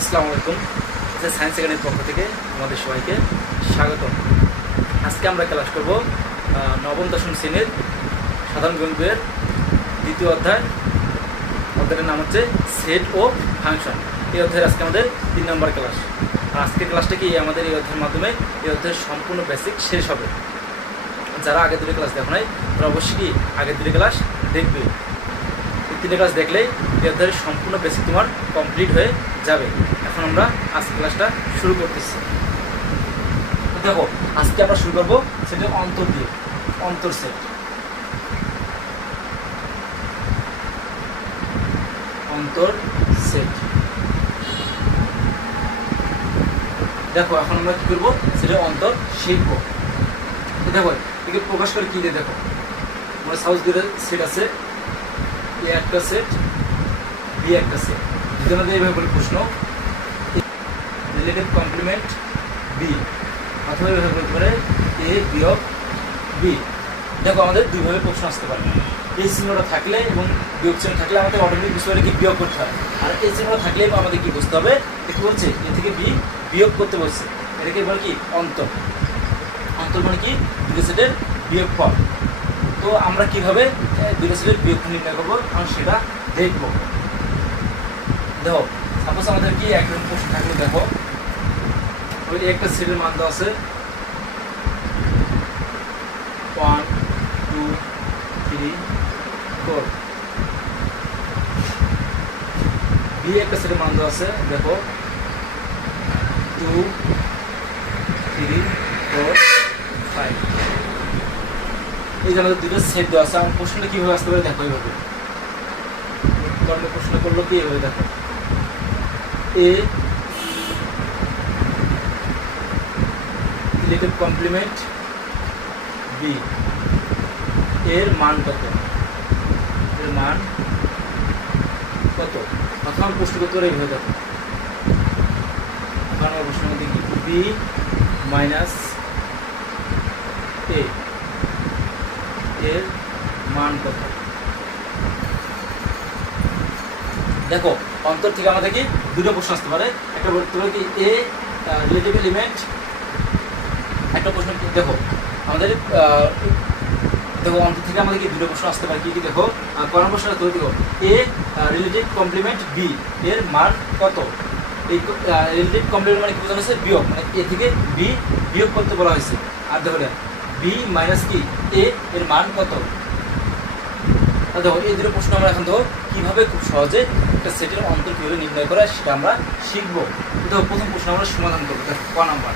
আসসালামু আলাইকুম। যে সায়েন্স একাডেমির পক্ষ থেকে আমাদের সবাইকে স্বাগত আজকে আমরা ক্লাস করব নবম, দশম শ্রেণির সাধারণ গণিতের দ্বিতীয় অধ্যায়। অধ্যায়ের নাম হচ্ছে সেট ও ফাংশন এই অধ্যায়ের আজকে আমাদের তিন নম্বর ক্লাস। আজকের ক্লাসটা কি? আমাদের এই অধ্যায়ের মাধ্যমে এই অধ্যায়ের সম্পূর্ণ বেসিক শেষ হবে। যারা আগের দুটো ক্লাস দেখো নাই, তারা অবশ্যই কি আগের দুটো ক্লাস দেখবে। তিনটে ক্লাস দেখলেই অধ্যায়ের সম্পূর্ণ বেসিক তোমার কমপ্লিট হয়ে যাবে। এখন আমরা আজকে ক্লাসটা শুরু করতেছি। দেখো, আজকে আমরা শুরু করব সেটা অন্তর দিয়ে, অন্তর সেট অন্তর সেট দেখো, এখন আমরা কি করব? সেটা অন্তর শিখব দেখো, একে প্রকাশ করে কি দিয়ে দেখো? আমার সাউথ দুটো সেট আছে এ একটা সেট বি একটা সেট আমাদের এইভাবে বলি প্রশ্ন। Relative complement B. অথবা এইভাবে বলতে পারে এ বিয়োগ বি। দেখো, আমাদের দুইভাবে প্রশ্ন আসতে পারে। এই চিহ্নটা থাকলে এবং বিয়োগ চিহ্ন থাকলে আমাদের অটোমেটিক পারে কি বিয়োগ করতে হয় আর এই চিহ্নটা থাকলে আমাদের কি বুঝতে হবে? এ বলছে? এ থেকে বি বিয়োগ করতে বলছে। এটাকে বলে কি? অন্তর। অন্তর মানে কি? দুটো সেটের বিয়োগ ফল তো আমরা কীভাবে দুটো সেটের বিয়োগ নির্ণয় করব? এখন সেটা দেখব। দেখো সাপোজ আমাদের কি একরকম প্রশ্ন থাকলে, দেখো। ওই একটা সেটের মান দেওয়া আছে। One two three four B একটা সেটের মান দেওয়া আছে, দেখো। টু থ্রি ফোর ফাইভ এই যে আমাদের দুটো সেট দেওয়া আছে, আমার প্রশ্নটা কীভাবে আসতে পারে, দেখো এইভাবে। প্রশ্ন করল কি, এইভাবে দেখো। এ রিলেটিভ কমপ্লিমেন্ট বি এর মান কত? এর মান কত? আমি প্রশ্ন এইভাবে দেখো। এখন আমার প্রশ্নের মধ্যে বি মাইনাস এ এর মান কত? দেখো অন্তর থেকে আমাদের কি দুটো প্রশ্ন আসতে পারে। একটা পারে কি এ রিলেটিভ এলিমেন্ট একটা প্রশ্ন দেখো, আমাদের দেখো, অন্তর থেকে আমাদের কি দুটো প্রশ্ন আসতে পারে। কি কি দেখো? কোন প্রশ্নটা তুমি দেখো। এ রিলেটিভ কমপ্লিমেন্ট বি এর মান কত? এই রিলেটিভ কমপ্লিমেন্ট মানে কি বোঝানো হয়েছে? বিয়োগ মানে এ থেকে বি বিয়োগ করতে বলা হয়েছে। আর দেখো বি মাইনাস কি? এ এর মান কত? দেখো, এই দুটো প্রশ্ন আমরা এখন দেখো, কীভাবে খুব সহজে একটা সেটের অন্তর কীভাবে নির্ণয় করা সেটা আমরা শিখব। দেখো, প্রথম প্রশ্ন আমরা সমাধান করব। দেখো, ক নাম্বার?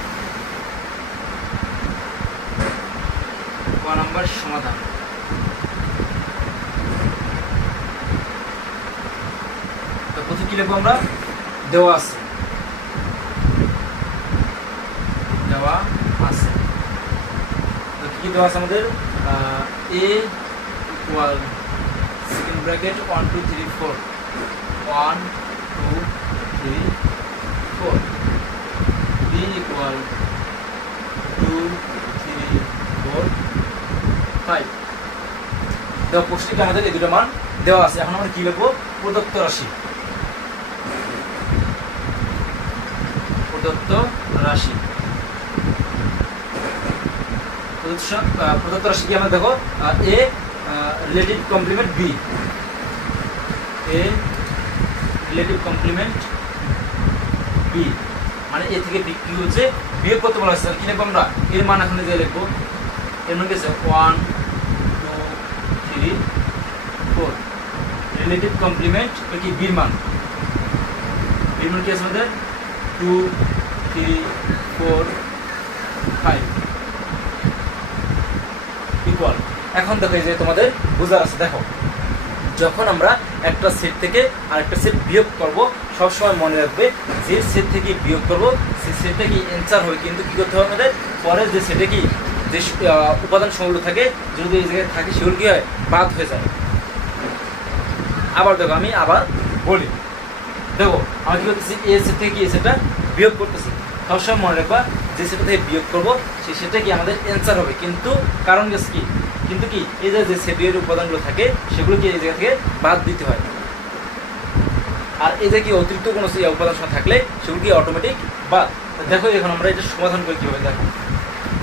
ক নাম্বার সমাধান? প্রথমে কি লিখব আমরা? দেওয়া আছে। দেওয়া আছে। তো কি দেওয়া আছে আমাদের? A equal bracket one two three four one two three four B equal two three four five দেওয়া প্রশ্নটিতে আমাদের এই দুটো মান দেওয়া আছে। এখন আমরা কী লিখব? প্রদত্ত রাশি। প্রদত্ত রাশি। প্রদত্ত রাশি কি আমরা দেখো? A relative complement B A relative complement B মানে এ থেকে বি কি হচ্ছে বিয়োগ করতে বলা হচ্ছে কি লিখব আমরা? এর মান এখন দিয়ে লিখব। এর মান কি আছে? One two three four relative complement কি বির মান? বির মান কি আছে আমাদের? Two three four five equal এখন দেখো যে তোমাদের বোঝার আছে। দেখো, যখন আমরা একটা সেট থেকে আরেকটা সেট বিয়োগ করব। সবসময় মনে রাখবে, যে সেট থেকে বিয়োগ করব সেই সেটটা কি অ্যান্সার হবে। কিন্তু কী করতে হবে আমাদের? পরের যে সেটে কি, যে উপাদান সমূহগুলো থাকে, যদি এই জায়গায় থাকে, সেগুলো কি হয়? বাদ হয়ে যায়। আবার দেখো, আমি আবার বলি। দেখো, আমি কি করতেছি? এ সেট থেকে কি এ সেটটা বিয়োগ করতেছি। সবসময় মনে রাখবা, যে সেটা থেকে বিয়োগ করব সেই সেটা কি আমাদের অ্যান্সার হবে। কিন্তু কারণ গেছে কি কিন্তু কি, এই যে সেটের উপাদানগুলো থাকে সেগুলো কি এই জায়গা থেকে বাদ দিতে হয়। আর এই যে কি, অতিরিক্ত কোনো সেই উপাদান থাকলে সেগুলো কি অটোমেটিক বাদ। দেখো এখন আমরা এটা সমাধান করি কীভাবে, দেখো।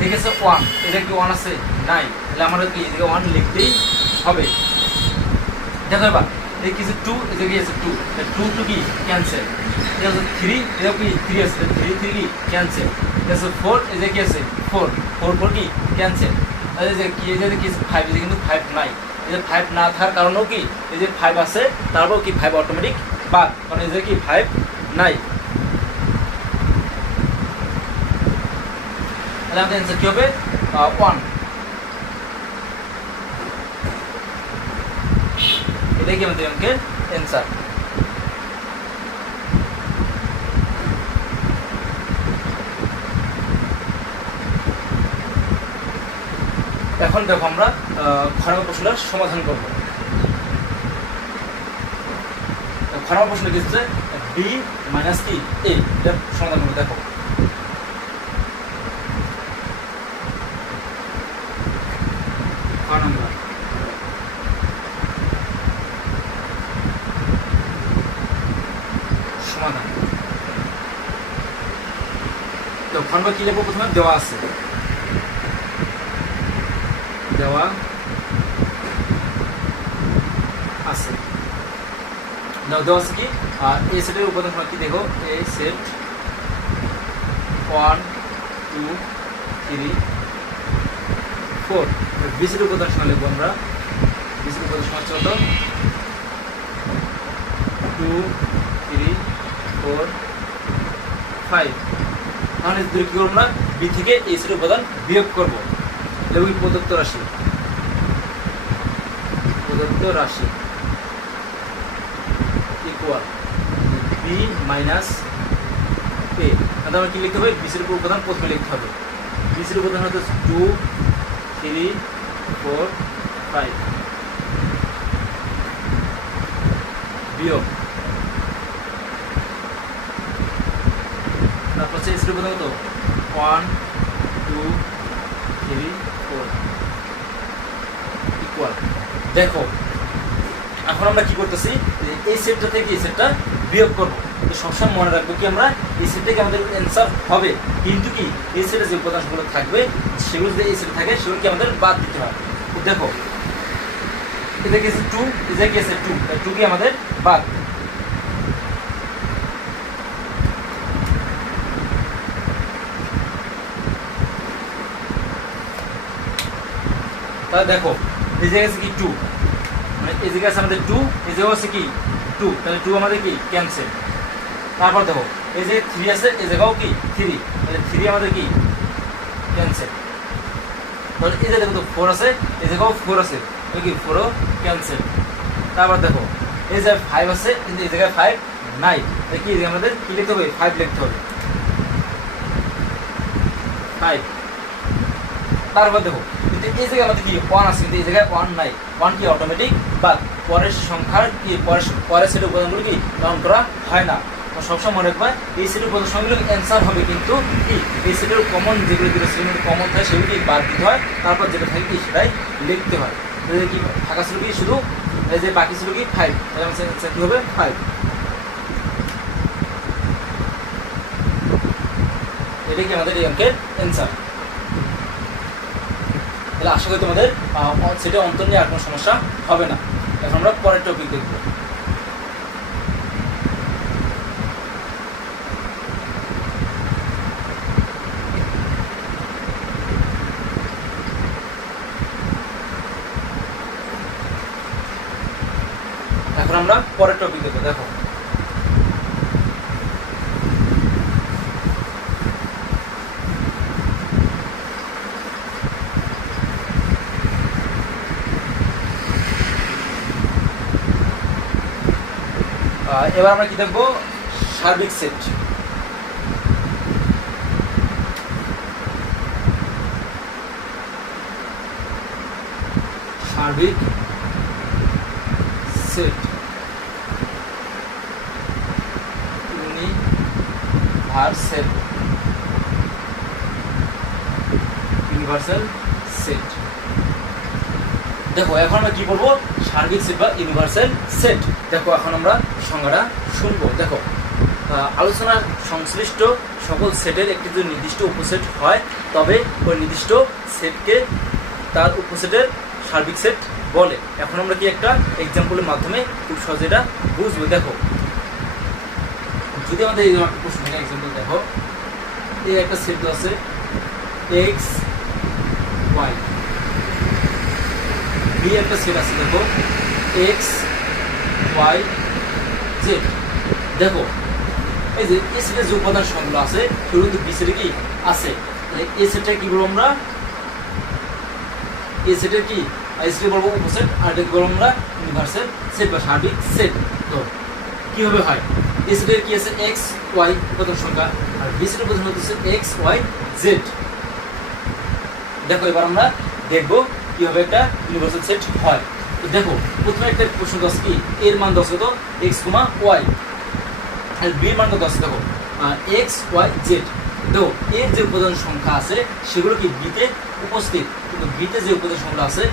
দেখেছে ওয়ান এটা কি ওয়ান আছে? নাই। তাহলে আমাদের কি এদিকে ওয়ান লিখতেই হবে। দেখো এবার, এই কিছু টু এদিকে আছে টু টু টু কি? ক্যান্সেল এটা আছে থ্রি এটা কি থ্রি আছে? থ্রি থ্রি কি? ক্যান্সেল এটা আছে ফোর এদিকে কি আছে? ফোর ফোর ফোর কি? ক্যান্সেল এই যে যে ফাইভ এই কিন্তু ফাইভ নাই। এই যে ফাইভ না থাকার কারণেও কি, এই যে ফাইভ আছে তারপর কি ফাইভ অটোমেটিক বাদ, কারণ এই যে কি ফাইভ নাই। তাহলে আমাদের অ্যান্সার কি হবে? ওয়ান এটাই কি আমাদের অঙ্কের অ্যান্সার এখন দেখো আমরা খরাঙ্গ প্রশ্নের সমাধান করব। খরাঙ্গ প্রশ্ন হচ্ছে? বি মাইনাস কি এ এটা সমাধান করব, দেখো। সমাধান। তো খন্ড কি লিখব প্রথমে? দেওয়া আছে। দেওয়া আছে। দেওয়া আছে কি? আর এ সেটের উপাদান কি দেখো? A set one two three four বিসির উপাদান সময় লিখব আমরা। বিসির উপাদান সময় হচ্ছে কত? টু থ্রি ফোর ফাইভ তাহলে দুই কী করব আমরা? বি থেকে এই সেটের উপাদান বিয়োগ করব। এবং প্রদত্ত রাশি? প্রদত্ত রাশি। ইকুয়াল বি মাইনাস এ তাহলে আমরা কি লিখতে হবে? বিসির উপর উপাদান প্রথমে লিখতে হবে। বিসির উপাদান হচ্ছে টু থ্রি ফোর ফাইভ বিয়োগ। তারপর হচ্ছে এসির উপাদান কত? One two three four equal দেখো, এখন আমরা কি করতেছি? এই সেটটা থেকে এই সেটটা বিয়োগ করব। তো সবসময় মনে রাখব কি আমরা, এই সেট থেকে আমাদের অ্যান্সার হবে। কিন্তু কি, এই সেটের যে উপাদানগুলো থাকবে, সেগুলো যদি এই সেটে থাকে সেগুলোকে আমাদের বাদ দিতে হয় দেখো এটা গেছে টু এটা গেছে টু টু কি আমাদের বাদ। তাহলে দেখো এই জায়গায় আছে কি টু মানে এই জায়গায় আছে আমাদের টু এই জায়গায় আছে কি টু তাহলে টু আমাদের কি? ক্যান্সেল তারপর দেখো এই যে থ্রি আছে এই জায়গাও কি? থ্রি তাহলে থ্রি আমাদের কি? ক্যান্সেল তাহলে এই যে দেখো তো ফোর আছে এই জায়গাও ফোর আছে। তাহলে কি ফোরও ক্যান্সেল তারপর দেখো, এই যে ফাইভ আছে, কিন্তু এই জায়গায় ফাইভ নাই। তাহলে কি? আমাদের কি লিখতে হবে? ফাইভ লিখতে হবে। ফাইভ তারপর দেখো, কিন্তু এই জায়গায় আমাদের কি ওয়ান আছে? কিন্তু এই জায়গায় ওয়ান নাই। ওয়ান কি অটোমেটিক বাদ পরের সংখ্যার কি পরের পরের সেটের উপাদানগুলো কি কাউন্ট করা হয় না। তো সবসময় মনে রাখবা, এই সেটের উপাদান সবগুলো অ্যান্সার হবে কিন্তু কি? এই সেটের কমন যেগুলো যেগুলো সেগুলো কমন থাকে সেগুলি বাদ দিতে হয়। তারপর যেটা থাকে কি? সেটাই লিখতে হয়। কি থাকা ছিল কি? শুধু এই যে বাকি ছিল কি? ফাইভ তাহলে আমার হবে? ফাইভ এটাই কি আমাদের এই অঙ্কের অ্যান্সার তাহলে আশা করি তোমাদের সেটা অন্তর নিয়ে আর কোনো সমস্যা হবে না। এখন আমরা পরের টপিক দেখব। এখন আমরা পরের টপিক দেখব, দেখো। এবার আমরা কি দেখব? সার্বিক সেট সার্বিক সেট ইউনিভার্সাল ইউনিভার্সাল সেট দেখো, এখন আমরা কি বলব সার্বিক সেট বা ইউনিভার্সাল সেট দেখো, এখন আমরা সংজ্ঞাটা শুনব। দেখো আলোচনা সংশ্লিষ্ট সকল সেটের একটি যদি নির্দিষ্ট উপসেট হয়, তবে ওই নির্দিষ্ট সেটকে তার উপসেটের সার্বিক সেট বলে। এখন আমরা কি একটা এক্সাম্পলের মাধ্যমে খুব সহজে এটা বুঝব। দেখো, যদি আমাদের এই প্রশ্ন এক্সাম্পল দেখো, এই একটা সেট আছে এক্স ওয়াই বি একটা সেট আছে, দেখো এক্স ওয়াই জেড দেখো, এই যে এই সেটের যে উপাদান সংখ্যাগুলো আছে, সেগুলো কিন্তু বি সেটে কি আছে? তাহলে এই সেটটা কি বলব আমরা? এই সেটের কি? এই সেটে বলব উপসেট, আর এটা কি বলব আমরা? ইউনিভার্সাল সেট বা সার্বিক সেট। তো, কীভাবে হয়? এই সেটের কি আছে? এক্স ওয়াই উপাদান সংখ্যা, আর বি সেটের উপাদান হচ্ছে এক্স ওয়াই জেড দেখো, এবার আমরা দেখব কীভাবে একটা ইউনিভার্সাল সেট হয়। দেখো, প্রথমে একটা প্রশ্ন দশ কি? এর মান দশ কত? এক্স কুমা ওয়াই আর বির মান কত আছে? দেখো এক্স ওয়াই জেড দেখো, এর যে উপাদান সংখ্যা আছে, সেগুলো কি বিতে উপস্থিত? কিন্তু বিতে যে উপাদান সংখ্যা আছে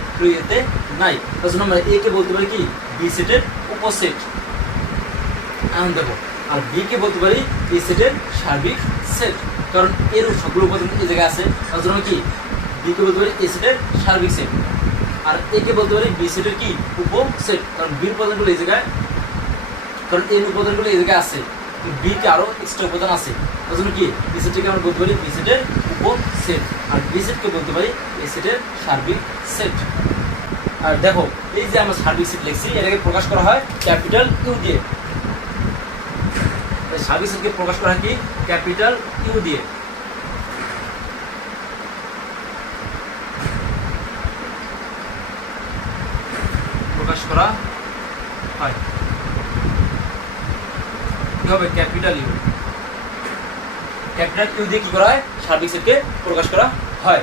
এতে নাই। তার জন্য আমরা একে বলতে পারি কি? বি সেটের উপসেট এখন দেখো, আর বি কে বলতে পারি এই সেটের সার্বিক সেট কারণ এর সবগুলো উপাদান এই জায়গায় আছে। তার জন্য কি? বি কে বলতে পারি এই সেটের সার্বিক সেট আর এ কে বলতে পারি বি সেটের কি? উপসেট কারণ বি উপাদানগুলো এই জায়গায়, কারণ এর উপাদানগুলো এই জায়গায় আছে। বি তে আরও এক্সট্রা উপাদান আছে। জন্য কি? বি সেটকে আমরা বলতে পারি বি সেটের উপসেট আর বি সেটকে বলতে পারি এই সেটের সার্বিক সেট আর দেখো, এই যে আমরা সার্বিক সেট লিখছি, এটাকে প্রকাশ করা হয় ক্যাপিটাল ইউ দিয়ে। সার্ভিস সেটকে প্রকাশ করা হয় কি? ক্যাপিটাল ইউ দিয়ে প্রকাশ করা হয় কি হবে ক্যাপিটাল ইউ ক্যাপিটাল ইউ দিয়ে কী করা হয়? সার্ভিস সেটকে প্রকাশ করা হয়।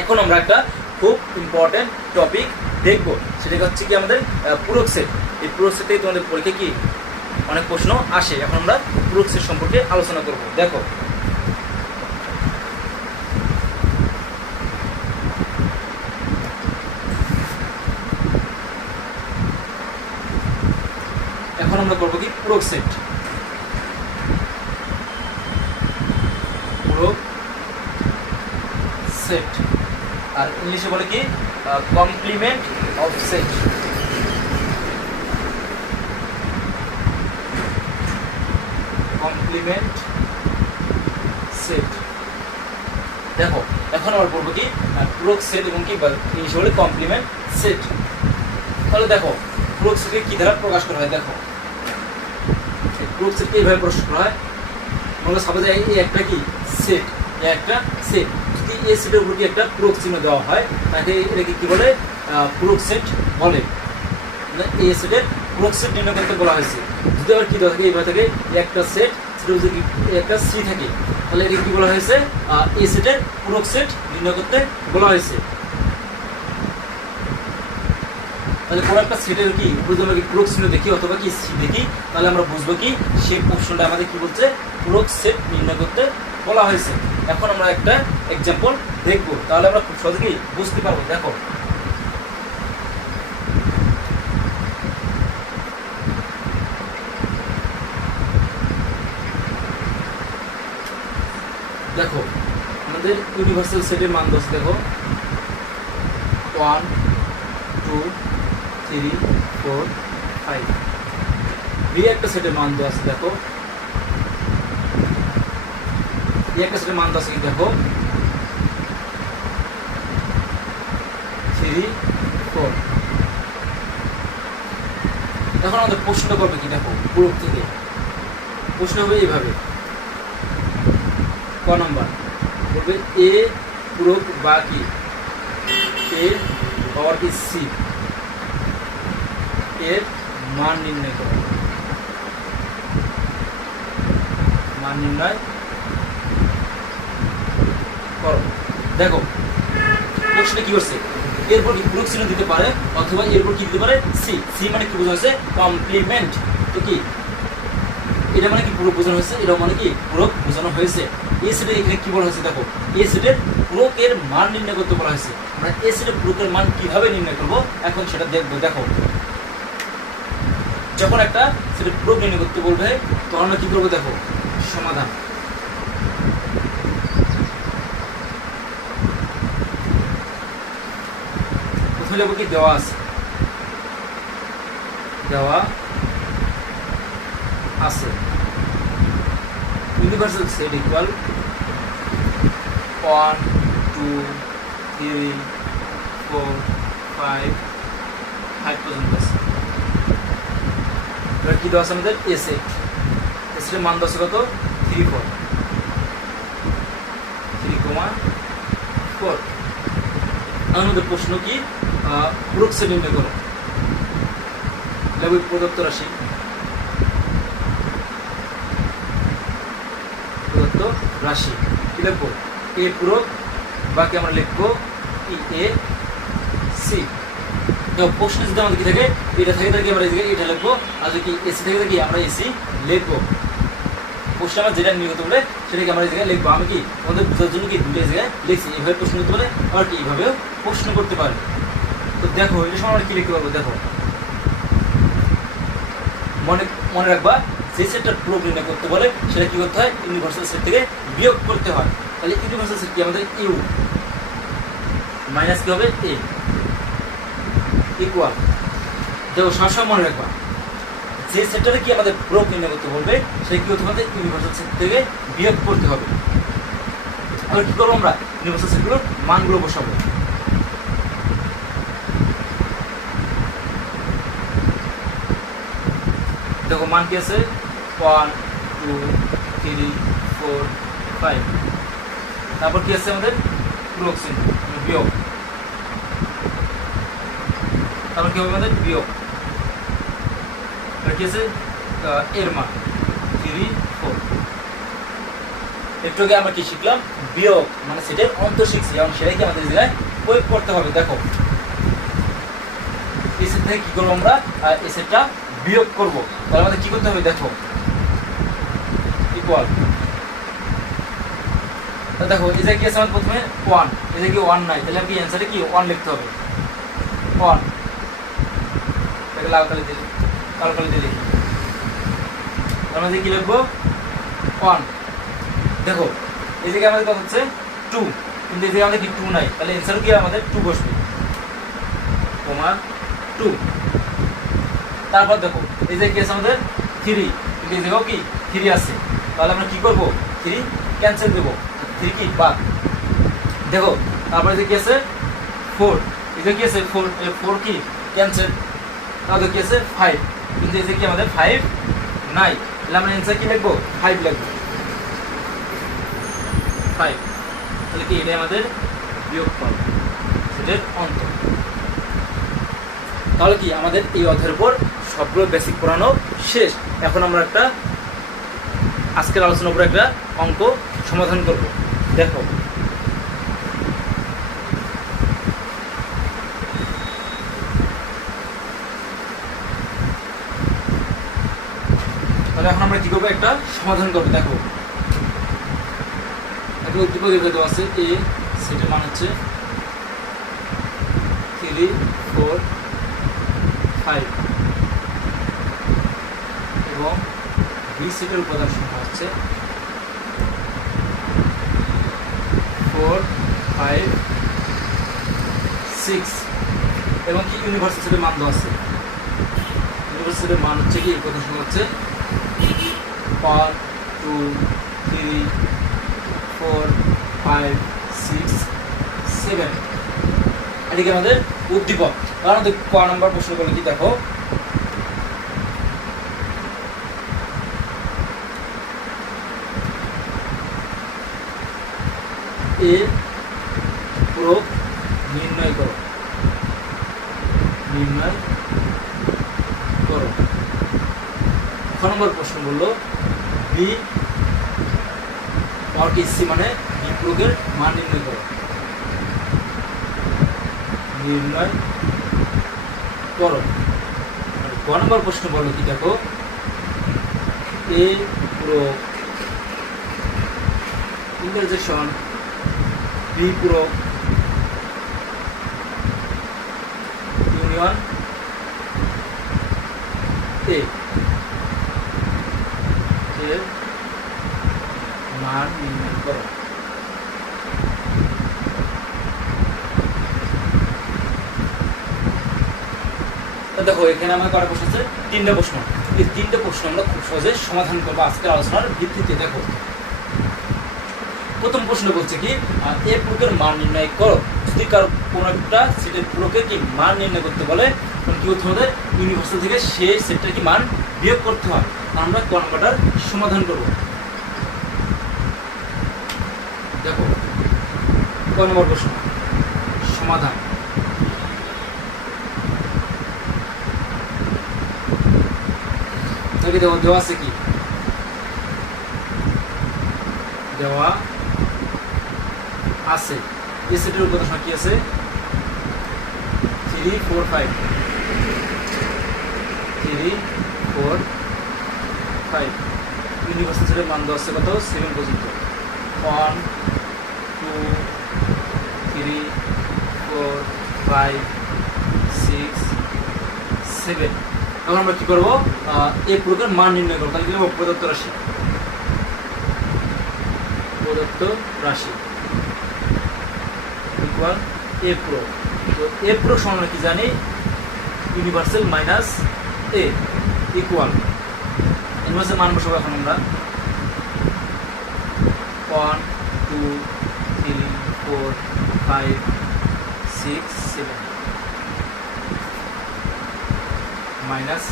এখন আমরা একটা খুব ইম্পর্টেন্ট টপিক দেখব। সেটা হচ্ছে কি আমাদের পূরক সেট। এই পূরক সেট তোমাদের পরীক্ষায় কি? অনেক প্রশ্ন আসে। এখন আমরা পূরক সেট সম্পর্কে আলোচনা করব। দেখো এখন আমরা করব সেট। পূরক সেট আর ইংলিশে বলে কি? Complement of set complement set দেখো, এখন আমরা পড়ব কি? পূরক সেট এবং কি? ইংলিশে বলে কমপ্লিমেন্ট সেট তাহলে দেখো পূরক সেটকে কি দ্বারা প্রকাশ করা হয়? দেখো পূরক সেটকে এইভাবে প্রকাশ করা হয় মনে সাপোজ এই একটা কি? সেট একটা সেট যদি এই সেটের উপর কি একটা পূরক চিহ্ন দেওয়া হয়? তাকে এটাকে কি বলে? আহ, সেট বলে। মানে এই সেটের পূরক সেট নির্ণয় করতে বলা হয়েছে। যদি আবার কি দেওয়া থাকে? এইভাবে থাকে একটা সেট সেটা যদি একটা সি থাকে তাহলে এটা কি বলা হয়েছে? এই সেটের পূরক সেট নির্ণয় করতে বলা হয়েছে। তাহলে কোনো একটা সেটের কি উপরে আমরা কি পূরক চিহ্ন দেখি অথবা কি সি দেখি, তাহলে আমরা বুঝব কি সেই অপশনটা আমাদের কি বলছে? পূরক সেট নির্ণয় করতে বলা হয়েছে। এখন আমরা একটা এক্সাম্পল দেখব। তাহলে আমরা খুব সহজে কি বুঝতে পারব। দেখো। দেখো, আমাদের ইউনিভার্সাল সেটের মান দশ দেখো। One two three four five B একটা সেটের মান দেওয়া আছে, দেখো। বি একটা সেটের মান দেওয়া আছে, দেখো। থ্রি ফোর এখন আমাদের প্রশ্নটা করবে কি, দেখো পূরক থেকে। প্রশ্ন হবে এইভাবে। ক নাম্বার? বলবে এ পূরক বা কি? এ পাওয়ার কি সি এর মান নির্ণয় করো। মান নির্ণয় করো। দেখো প্রশ্নে কি করছে? এরপর কি পূরক চিহ্ন দিতে পারে অথবা এরপর কি দিতে পারে সি সি মানে কি বোঝা হয়েছে? কমপ্লিমেন্ট তো কি? এটা মানে কি পুরো বোঝানো হয়েছে? এটা মানে কি পুরো বোঝানো হয়েছে। এই সেটে এখানে কি বলা হয়েছে? দেখো এই সেটের পুরকের মান নির্ণয় করতে বলা হয়েছে। আমরা এই সেটের পুরকের মান কীভাবে নির্ণয় করব? এখন সেটা দেখব। দেখো যখন একটা সেটা প্রুফ নির্ণয় করতে বলবে, তখন আমরা কি করব দেখো? সমাধান। প্রথমে লিখব কি দেওয়া আছে? দেওয়া আছে। Universal set equal one two three four five five পর্যন্ত এবার কি দেওয়া আছে আমাদের? এস এ এস এর মান দেওয়া কত? Three four three comma four আমাদের প্রশ্ন কি? পুরক সেট নির্ণয় করো। লেবুই প্রদত্ত রাশি। প্রদত্ত রাশি। কি লিখব? এ পূরক বাকি আমরা লিখব ই এ সি প্রশ্ন যদি আমাদের কি থাকে, এটা থাকে থাকে আমরা এটা লিখব, আর যদি এসি থাকে আমরা এসি লিখব? প্রশ্ন আমার যেটা নির্গত বলে সেটাকে আমরা এই জায়গায় লিখব? আমি কি আমাদের বোঝার জন্য কি লিখছি? এইভাবে প্রশ্ন করতে পারে, আবার কি এইভাবেও প্রশ্ন করতে পারে। তো দেখো এটা সময় আমরা কি লিখতে পারব? দেখো। মনে মনে রাখবা, যে প্রুফ নির্ণয় করতে বলে, সেটা কি করতে হয়? ইউনিভার্সাল সেট থেকে বিয়োগ করতে হয়। তাহলে ইউনিভার্সাল সেট কি? আমাদের ইউ মাইনাস কি হবে? এ ইকুয়াল দেখো সবসময় মনে রাখবা। যে সেটটারে কি আমাদের প্রুফ নির্ণয় করতে বলবে সেটা কি হবে ইউনিভার্সাল সেট থেকে বিয়োগ করতে হবে। এবার কি করব আমরা? ইউনিভার্সাল সেটগুলোর মানগুলো বসাবো। দেখো, মান কি আছে? One two three four five তারপর কি আছে আমাদের? চিহ্ন মানে বিয়োগ। তারপর কি হবে আমাদের? বিয়োগ। এর মান। থ্রি ফোর একটু আমরা কি শিখলাম? বিয়োগ মানে সেটার অন্ত শিখছি। এবং সেটাই কি আমাদের জায়গায় প্রয়োগ করতে হবে। দেখো, এই সেট থেকে কি করব আমরা? এই বিয়োগ করব। তাহলে আমাদের কি করতে হবে? দেখো ইকুয়াল দেখো জায়গায় কি আছে আমাদের প্রথমে? ওয়ান এই কি ওয়ান নাই? তাহলে কি অ্যান্সারে কি? ওয়ান লিখতে হবে। ওয়ান লাল কালি দিয়ে কালো কালি দিয়ে লিখি তার মধ্যে লিখব? ওয়ান দেখো আমাদের কথা হচ্ছে টু কিন্তু আমাদের কি টু নাই? তাহলে অ্যান্সার কি আমাদের? টু বসবে। কমা টু তারপর দেখো, এই যে কি আছে আমাদের? থ্রি কিন্তু কি? থ্রি আছে। তাহলে আমরা কি করব? থ্রি ক্যান্সেল দেবো। থ্রি কি? বাদ। দেখো, তারপরে যে কি আছে? ফোর এই যে কি আছে? ফোর ফোর কি? ক্যান্সেল তাহলে কি আছে? ফাইভ কিন্তু যে কি আমাদের? ফাইভ নাই। তাহলে আমরা অ্যান্সার কি লিখব? ফাইভ লিখব। ফাইভ তাহলে কি এটাই আমাদের বিয়োগ ফল সেটার অন্ত। তাহলে কি আমাদের এই অধ্যায়ের উপর সবগুলো বেসিক পড়ানো শেষ? এখন আমরা একটা আজকের আলোচনার উপর একটা অঙ্ক সমাধান করব। দেখো। এখন আমরা কি করব? একটা সমাধান করব, দেখো। একটা উদ্দীপক এখানে আছে এ সেটার মান হচ্ছে থ্রি ফোর ফাইভ এবং বি সেটের উপাদান সংখ্যা হচ্ছে ফোর ফাইভ সিক্স এবং কি ইউনিভার্সিটির মান দেওয়া আছে? ইউনিভার্সিটির মান হচ্ছে কি? প্রথম সংখ্যা হচ্ছে one two three, four, five, six, seven. এদিকে আমাদের উদ্দীপক। মধ্যে ক নম্বর প্রশ্ন করলে কি দেখো? এ প্রয়োগ নির্ণয় করো। নির্ণয় করো। ক নম্বর প্রশ্ন বলল বি অর সি মানে বি প্রয়োগের মান নির্ণয় করো। নির্ণয় করো। ক নম্বর প্রশ্ন বলল কি দেখো? এ পূরক ইন্টারজেকশন বি পূরক ইউনিয়ন এ এর মান নির্ণয় করো তো দেখো এখানে আমার কটা প্রশ্ন আছে? তিনটে প্রশ্ন। এই তিনটে প্রশ্ন আমরা খুব সহজে সমাধান করব আজকের আলোচনার ভিত্তিতে। দেখো, প্রথম প্রশ্ন বলছে কি এ প্রকার মান নির্ণয় করো। যদি কারও কোনো একটা সেটের প্রকার কি মান নির্ণয় করতে বলে কি করতে হবে? ইউনিভার্সাল থেকে সে সেটটার কি মান বিয়োগ করতে হয় আমরা কোন সমাধান করব। দেখো কয় নম্বর প্রশ্ন। সমাধান। তাকে দেওয়া দেওয়া আছে কি দেওয়া আছে এই সেটের উপর কি আছে three four five three four five universal মান দেওয়া আছে কত সেভেন পর্যন্ত one two three four five six seven এখন আমরা কি করব? এই প্রকার মান নির্ণয় করব। তাহলে কি করব প্রদত্ত রাশি। প্রদত্ত রাশি। ইকুয়াল তো কি জানি? ইউনিভার্সাল মাইনাস এ ইকুয়াল মান এখন আমরা। One two three four five six seven minus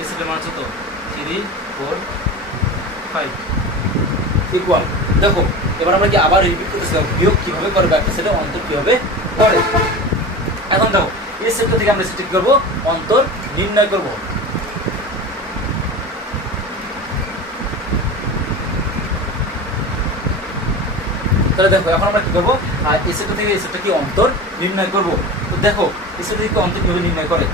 এসিডের মান হচ্ছে তো থ্রি, ফোর, ফাইভ। ইকুয়াল। দেখো, এবার আমরা কি আবার রিপিট করতেছি? বিয়োগ কীভাবে করবে একটা সেটা অন্তর কীভাবে করে? এখন দেখো, এই সেটটা থেকে আমরা সেটা করব? অন্তর নির্ণয় করব। তাহলে দেখো, এখন আমরা কি করব? আর এই সেটটা থেকে এই সেটটা কি অন্তর নির্ণয় করব? দেখো থেকে অন্তর কীভাবে নির্ণয় করে।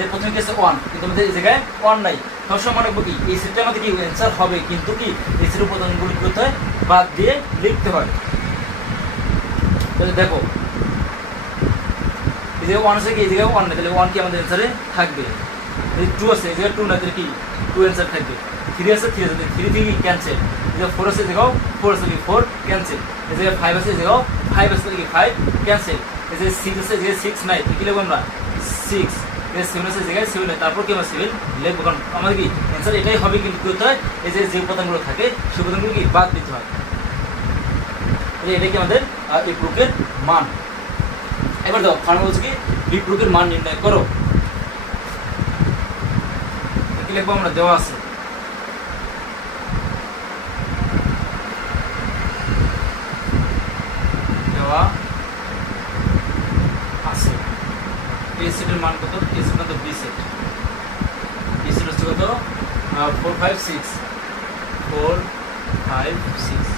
এর প্রথমে কি ওয়ান কিন্তু আমাদের এই জায়গায় ওয়ান নাই। সবসময় মনে রাখব কি এই সেটটা আমাদের কি অ্যান্সার হবে? কিন্তু কি? এই উপাদানগুলো করতে হয় বাদ দিয়ে লিখতে হয় তাহলে দেখো, এই জায়গায় ওয়ান আছে কি? এই জায়গায় ওয়ান নেই। তাহলে ওয়ান কি আমাদের অ্যান্সারে থাকবে? এই টু আছে। এই জায়গায় টু না তাহলে কি? টু অ্যান্সার থাকবে। থ্রি আছে থ্রি আছে। থ্রি থেকে ক্যান্সেল এই জায়গায় ফোর আছে, এই জায়গাও ফোর আছে কি ফোর ক্যান্সেল এই জায়গায় ফাইভ আছে, এই জায়গাও ফাইভ আছে কি ফাইভ ক্যান্সেল এই যে সিক্স আছে জায়গায় সিক্স নাই কি লিখব আমরা সিক্স এই সেভেন আছে জায়গায় সেভেন নাই তারপর কি আমরা সেভেন লিখব কারণ আমাদের কি? অ্যান্সার এটাই হবে কিন্তু করতে হয়? এই যে যে উপাদানগুলো থাকে, সেই উপাদানগুলো কি? বাদ দিতে হয়। এটা কি আমাদের? এই প্রুকের মান। এবার দেখো ফার্মা বলছে কি? বিপ্রুকের মান নির্ণয় করো। কি লিখব আমরা? দেওয়া আছে। দেওয়া আছে এ সেটের মান কত? এ সেট কত বি সেট বি সেট হচ্ছে কত? Four five six four five six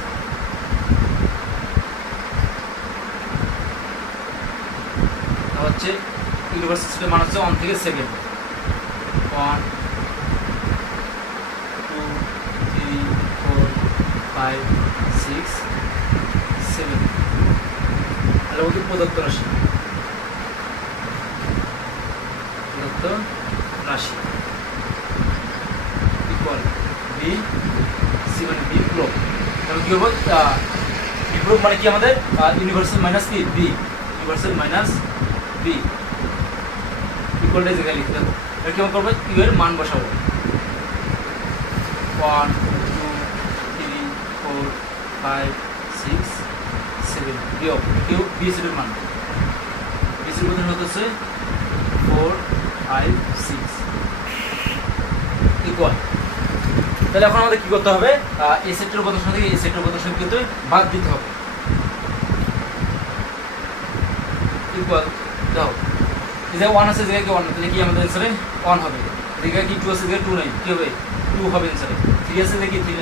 হচ্ছে ইউনিভার্সিটির মান হচ্ছে ওয়ান থেকে seven one two three four five six seven আর ওকে প্রদত্ত রাশি প্রদত্ত রাশি ইকুয়াল বি সি মানে বি প্রো তাহলে কি হব বি প্রো মানে কি আমাদের? ইউনিভার্সাল মাইনাস কি? বি ইউনিভার্সাল মাইনাস বি ইকুয়ালটা জায়গায় লিখতে হবে। এবার কেমন করব? ইউ এর মান বসাবো। One two three four five six seven বিয়োগ। কিউ বি সেটের মান। বি সেটের মধ্যে হচ্ছে ফোর ফাইভ সিক্স ইকুয়াল তাহলে এখন আমাদের কি করতে হবে? এ সেক্টর কত সংখ্যা থেকে এ সেক্টর কত সংখ্যা কিন্তু বাদ দিতে হবে। এই ওয়ান আছে, এই আমাদের হবে? কি টু এই হবে? টু হবে থ্রি আছে থ্রি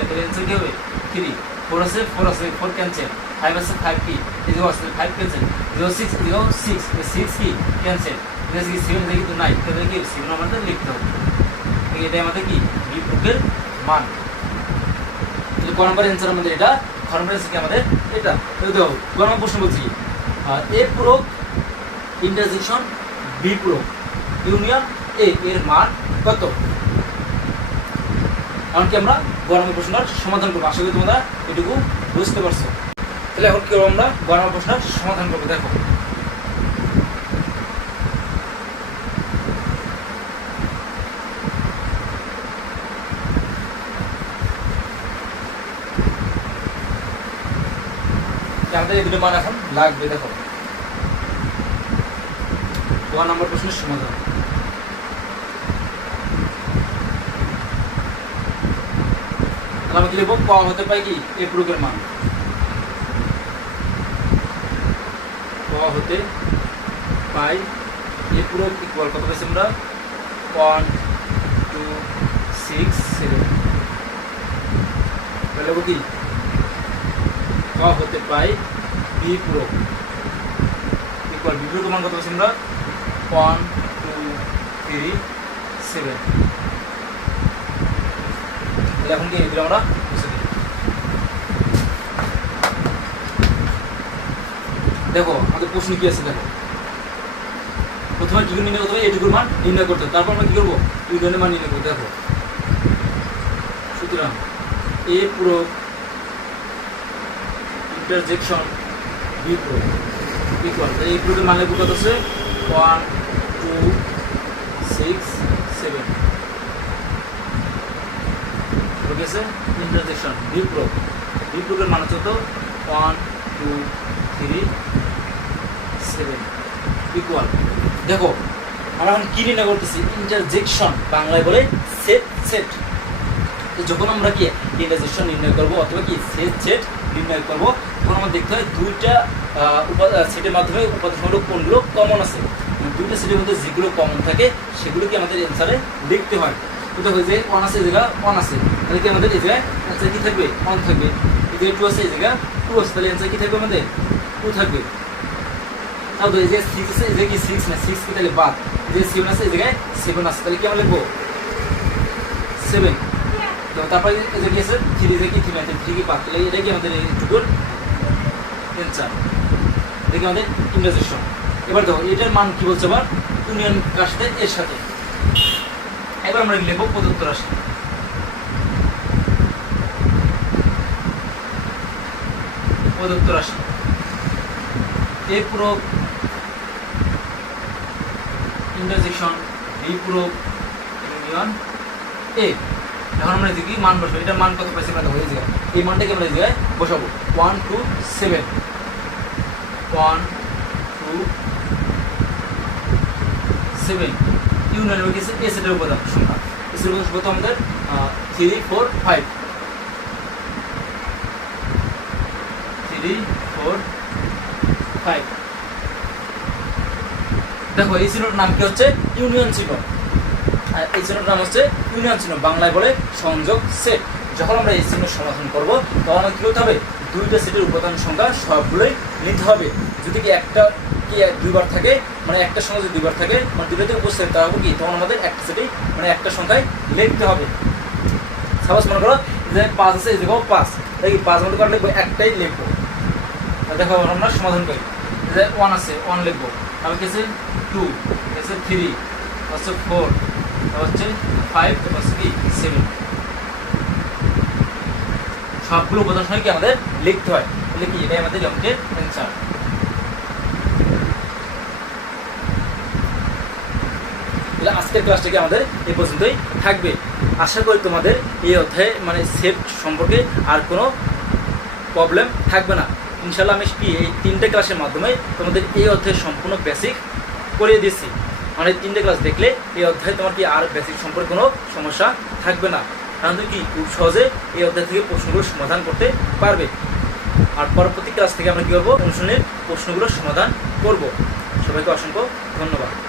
হবে? থ্রি ফোর আছে ফোর আছে ফোর ফাইভ আছে ফাইভ জিরো আছে five cancel zero six zero six six নাই। তাহলে কি লিখতে হবে। এটা আমাদের কি? মান। তাহলে ক নম্বর অ্যান্সার আমাদের এটা, খ নম্বর answer কি আমাদের এটা। দেখো ক নম্বর প্রশ্ন বলছি। এ পূরক ইন্টারজেকশন বি পূরক। ইউনিয়ন এ এর মান কত? এমনকি আমরা গরম প্রশ্নটার সমাধান করব। আশা করি তোমরা এটুকু বুঝতে পারছ। তাহলে এখন কি করব আমরা? গরম প্রশ্নটার সমাধান করব, দেখো। যে আমাদের এই দুটো মান এখন লাগবে, দেখো। ওয়ান নম্বর প্রশ্নের সমাধান। তাহলে আমি লিখব? ক হতে পাই কি? এ প্রয়োগের মান। ক হতে পাই এ প্রয়োগ ইকুয়াল কত পেয়েছি আমরা? ওয়ান টু সিক্স সেভেন তাহলে কি? ক হতে পাই বি পূরক ইকুয়াল বি মান কত পাচ্ছি আমরা ওয়ান টু থ্রি সেভেন এখন কি এগুলো আমরা বুঝে দিই দেখো আমাদের প্রশ্ন কি আছে দেখো প্রথমে কি নির্ণয় করতে হবে এটুকুর মান নির্ণয় করতে হবে তারপর আমরা কি করব ইউনিয়নের মান নির্ণয় করব দেখো সুতরাং এ পূরক ইন্টারজেকশন প্রো ইকুয়াল এই প্রোটের মানে কত আছে ওয়ান টু সিক্স সেভেন ঠিক আছে ইন্টারজেকশন বি প্রো বি মানে হচ্ছে one two three seven equal দেখো, আমরা এখন কি নির্ণয় করতেছি? ইন্টারজেকশন বাংলায় বলে সেট সেট যখন আমরা কি ইন্টারজেকশন নির্ণয় করব, অথবা কি সেট সেট নির্ণয় করব। তখন আমার দেখতে হয় দুইটা সেটের মাধ্যমে উপাদানমূলক কোনগুলো কমন আছে? মানে দুইটা সেটের মধ্যে যেগুলো কমন থাকে, সেগুলোকে আমাদের অ্যান্সারে দেখতে হয়। তো দেখো যে ওয়ান আছে জায়গা ওয়ান আছে। তাহলে কি আমাদের এই জায়গায় অ্যান্সার কি থাকবে? ওয়ান থাকবে। এই জায়গায় টু আছে, এই জায়গা টু আছে। তাহলে অ্যান্সার কি থাকবে আমাদের? টু থাকবে। তাহলে এই যে সিক্স আছে, এই জায়গায় কি সিক্স না সিক্স কি তাহলে বাদ। যে সেভেন আছে, এই জায়গায় সেভেন আছে। তাহলে কি আমরা লিখব? সেভেন তারপরে যে কি থ্রি যে কি থ্রি আছে থ্রি কি বাদ এটা কি আমাদের এই দুটোর অ্যান্সার দেখি আমাদের ইন্টারজেকশন এবার দেখো, এটার মান কি বলছে আবার? ইউনিয়ন কার এর সাথে। এবার আমরা লিখব প্রদত্ত রাশি। প্রদত্ত রাশি। এ পূরক ইন্টারজেকশন বি পূরক ইউনিয়ন এ। এখন আমরা দেখি মান বসবো। এটা মান কত পাইছি মানে হয়ে? যায় এই মানটাকে আমরা জায়গায় বসাবো। One two seven one two seven union হয়ে গেছে এ উপাদান সংখ্যা। এ সেটের উপাদান সংখ্যা তো আমাদের three four five three four five দেখো, এই চিহ্নটার নাম কি হচ্ছে? ইউনিয়ন আর এই চিহ্নটার নাম হচ্ছে ইউনিয়ন চিহ্ন, বাংলায় বলে সংযোগ সেট। যখন আমরা এই চিহ্ন সমাধান করব, তখন আমাদের কী করতে হবে? দুইটা সেটের উপাদান সংখ্যা সবগুলোই নিতে হবে। যদি কি একটা কি দুইবার থাকে মানে একটা সংখ্যা যদি দুইবার থাকে মানে দুইটাতে উপস্থিত তাহলে কি? তখন আমাদের একটা সেটেই মানে একটা সংখ্যায় লিখতে হবে। সাপোজ মনে করো যে পাঁচ আছে, এই জায়গাও পাঁচ। কি পাঁচ মধ্যে করে লিখব? একটাই লিখব। তা দেখো আমরা সমাধান করি। যে ওয়ান আছে ওয়ান লিখব। তারপর কি আছে? টু আছে? থ্রি হচ্ছে ফোর হচ্ছে ফাইভ কি সেভেন সবগুলো উপাদান আমাদের লিখতে হয়। এটাই আমাদের অঙ্কের অ্যান্সার তাহলে আজকের ক্লাসটাকে আমাদের এই পর্যন্তই থাকবে। আশা করি তোমাদের এই অধ্যায়ে মানে সেট সম্পর্কে আর কোনো প্রবলেম থাকবে না। ইনশাল্লাহ আমি এই তিনটে ক্লাসের মাধ্যমে তোমাদের এই অধ্যায়ের সম্পূর্ণ বেসিক করিয়ে দিচ্ছি। মানে তিনটে ক্লাস দেখলে এই অধ্যায়ে তোমার কি আর বেসিক সম্পর্কে কোনো সমস্যা থাকবে না? কারণ তুমি কি খুব সহজে এই অধ্যায় থেকে প্রশ্নগুলো সমাধান করতে পারবে। আর পরবর্তী ক্লাস থেকে আমরা কী করব? অনুষ্ঠানের প্রশ্নগুলোর সমাধান করব। সবাইকে অসংখ্য ধন্যবাদ।